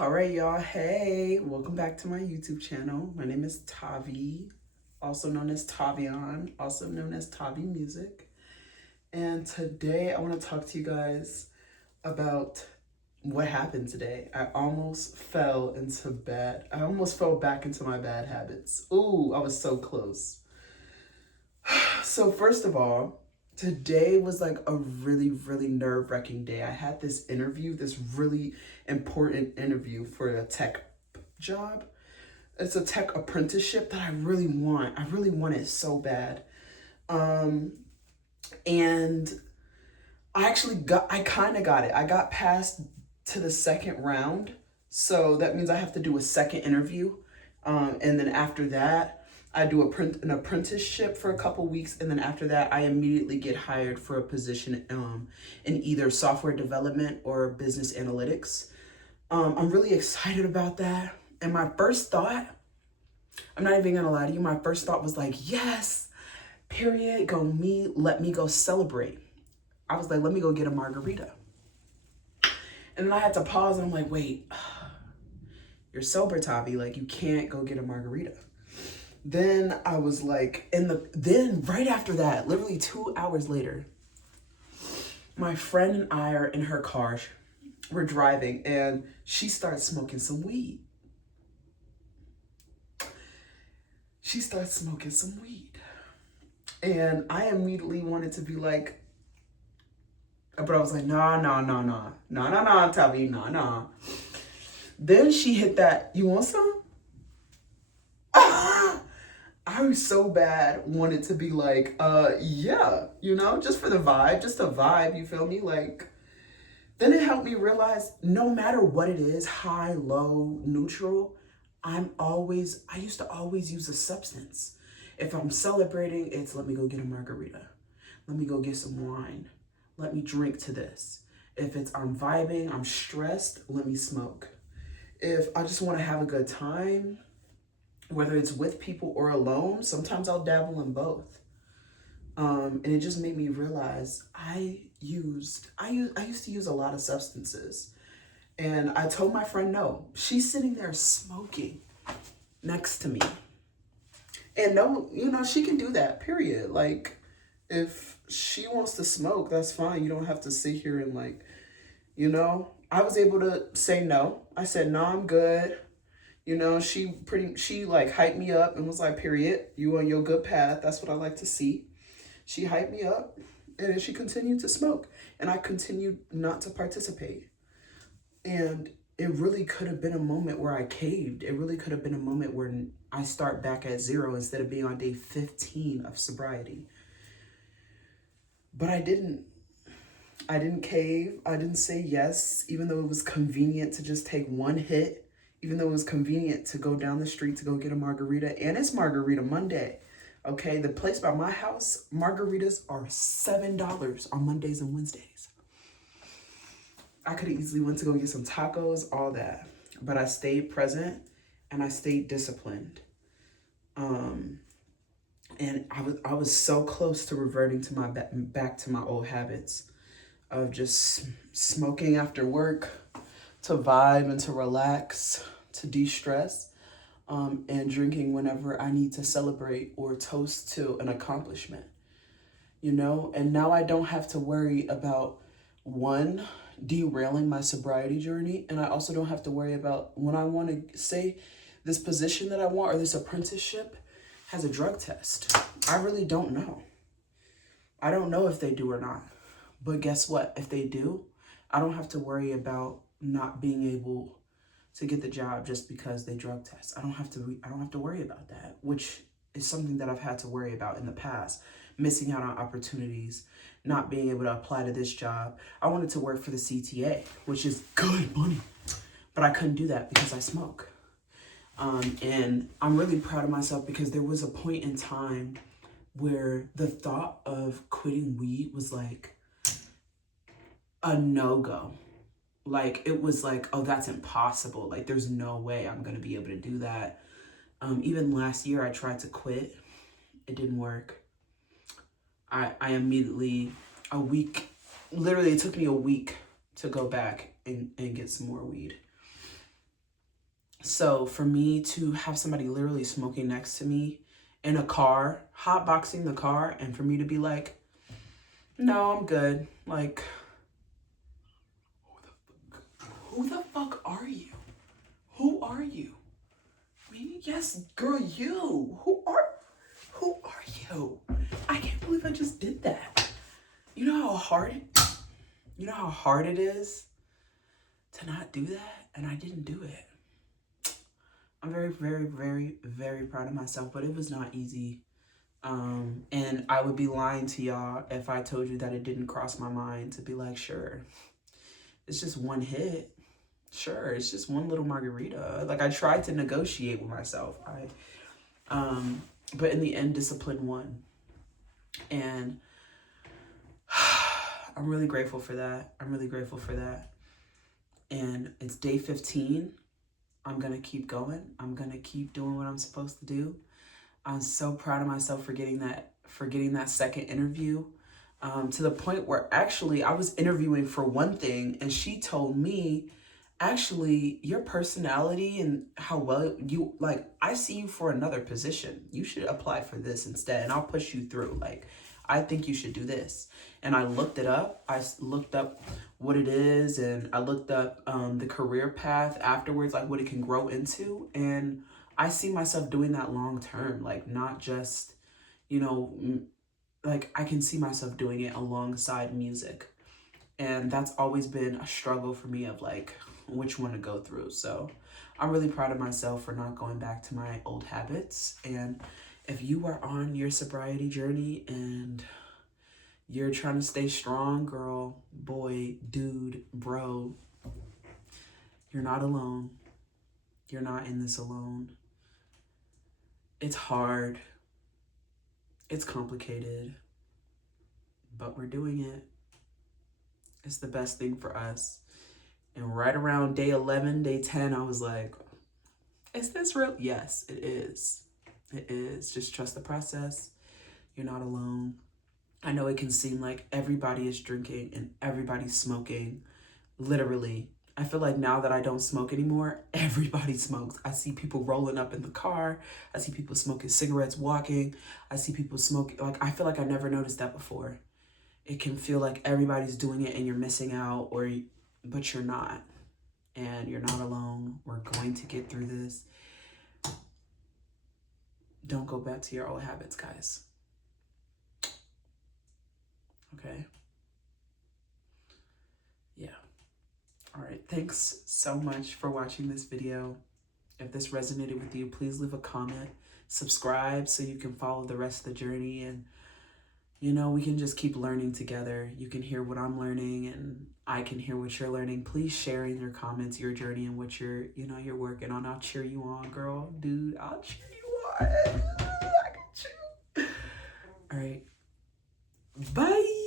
All right, y'all. Hey, welcome back to my YouTube channel. My name is Tavi, also known as Tavion, also known as Tavi Music. And today I want to talk to you guys about what happened today. I almost fell back into my bad habits. Ooh, I was so close. So first of all, today was like a really nerve-wracking day. I had this interview, this really important interview for a tech job. It's a tech apprenticeship that I really want. I really want it so bad. And I kind of got it. I got past to the second round. So that means I have to do a second interview. And then after that, I do an apprenticeship for a couple weeks. And then after that, I immediately get hired for a position in either software development or business analytics. I'm really excited about that. And my first thought, I'm not even gonna lie to you, my first thought was like, yes, period, let me go celebrate. I was like, let me go get a margarita. And then I had to pause and I'm like, wait, you're sober, Tavi. Like, you can't go get a margarita. Then I was like, then right after that, literally 2 hours later, my friend and I are in her car. We're driving and she starts smoking some weed. And I immediately wanted to be like, but I was like, nah, Tavi, nah. Then she hit that, you want some? I was so bad, wanted to be like, yeah, just for the vibe, just a vibe, you feel me? Like, then it helped me realize no matter what it is, high, low, neutral, I used to always use a substance. If I'm celebrating, it's let me go get a margarita. Let me go get some wine. Let me drink to this. If I'm vibing, I'm stressed, let me smoke. If I just want to have a good time, whether it's with people or alone, sometimes I'll dabble in both. And it just made me realize I used to use a lot of substances. And I told my friend no. She's sitting there smoking next to me. And no, she can do that, period. Like, if she wants to smoke, that's fine. You don't have to sit here and I was able to say no. I said, no, I'm good. She like hyped me up and was like, period, you on your good path. That's what I like to see. She hyped me up and then she continued to smoke and I continued not to participate. And it really could have been a moment where I caved. It really could have been a moment where I start back at 0 instead of being on day 15 of sobriety. But I didn't cave. I didn't say yes, even though it was convenient to just take one hit. Even though it was convenient to go down the street to go get a margarita. And it's Margarita Monday. Okay, the place by my house, margaritas are $7 on Mondays and Wednesdays. I could have easily went to go get some tacos, all that. But I stayed present and I stayed disciplined. And I was so close to reverting to back to my old habits of just smoking after work, to vibe and to relax, to de-stress, and drinking whenever I need to celebrate or toast to an accomplishment, And now I don't have to worry about, one, derailing my sobriety journey, and I also don't have to worry about when I want to say this position that I want or this apprenticeship has a drug test. I really don't know. I don't know if they do or not. But guess what? If they do, I don't have to worry about not being able to get the job just because they drug test. I don't have to worry about that, which is something that I've had to worry about in the past. Missing out on opportunities, not being able to apply to this job. I wanted to work for the CTA, which is good money, but I couldn't do that because I smoke. And I'm really proud of myself because there was a point in time where the thought of quitting weed was like a no-go. Like, it was like, oh, that's impossible. Like, there's no way I'm going to be able to do that. Even last year, I tried to quit. It didn't work. I immediately, literally it took me a week to go back and get some more weed. So for me to have somebody literally smoking next to me in a car, hotboxing the car, and for me to be like, no, I'm good. Like, who the fuck are you? Who are you? Me? Yes, girl, you. Who are you? I can't believe I just did that. You know how hard it is to not do that, and I didn't do it. I'm very, very, very, very proud of myself, but it was not easy. And I would be lying to y'all if I told you that it didn't cross my mind to be like, sure, it's just one hit. Sure, it's just one little margarita. Like, I tried to negotiate with myself. But in the end, discipline won. And I'm really grateful for that. I'm really grateful for that. And it's day 15. I'm going to keep going. I'm going to keep doing what I'm supposed to do. I'm so proud of myself for getting that second interview. To the point where actually I was interviewing for one thing and she told me, actually, your personality and how well you, like, I see you for another position. You should apply for this instead and I'll push you through. Like, I think you should do this. And I looked it up. I looked up what it is and I looked up the career path afterwards, like what it can grow into. And I see myself doing that long term, like not just, you know, like I can see myself doing it alongside music. And that's always been a struggle for me of like which one to go through. So I'm really proud of myself for not going back to my old habits. And if you are on your sobriety journey and you're trying to stay strong, girl, boy, dude, bro, you're not alone. You're not in this alone. It's hard. It's complicated, but we're doing it. It's the best thing for us. And right around day 11, day 10, I was like, is this real? Yes, it is. It is. Just trust the process. You're not alone. I know it can seem like everybody is drinking and everybody's smoking. Literally. I feel like now that I don't smoke anymore, everybody smokes. I see people rolling up in the car. I see people smoking cigarettes walking. I see people smoking. Like, I feel like I never noticed that before. It can feel like everybody's doing it and you're missing out, but you're not. And you're not alone. We're going to get through this. Don't go back to your old habits, guys. Okay? Yeah. All right. Thanks so much for watching this video. If this resonated with you, please leave a comment. Subscribe so you can follow the rest of the journey. And, you know, we can just keep learning together. You can hear what I'm learning and I can hear what you're learning. Please share in your comments your journey and what you're working on. I'll cheer you on, girl. Dude, I'll cheer you on. I got you. All right. Bye.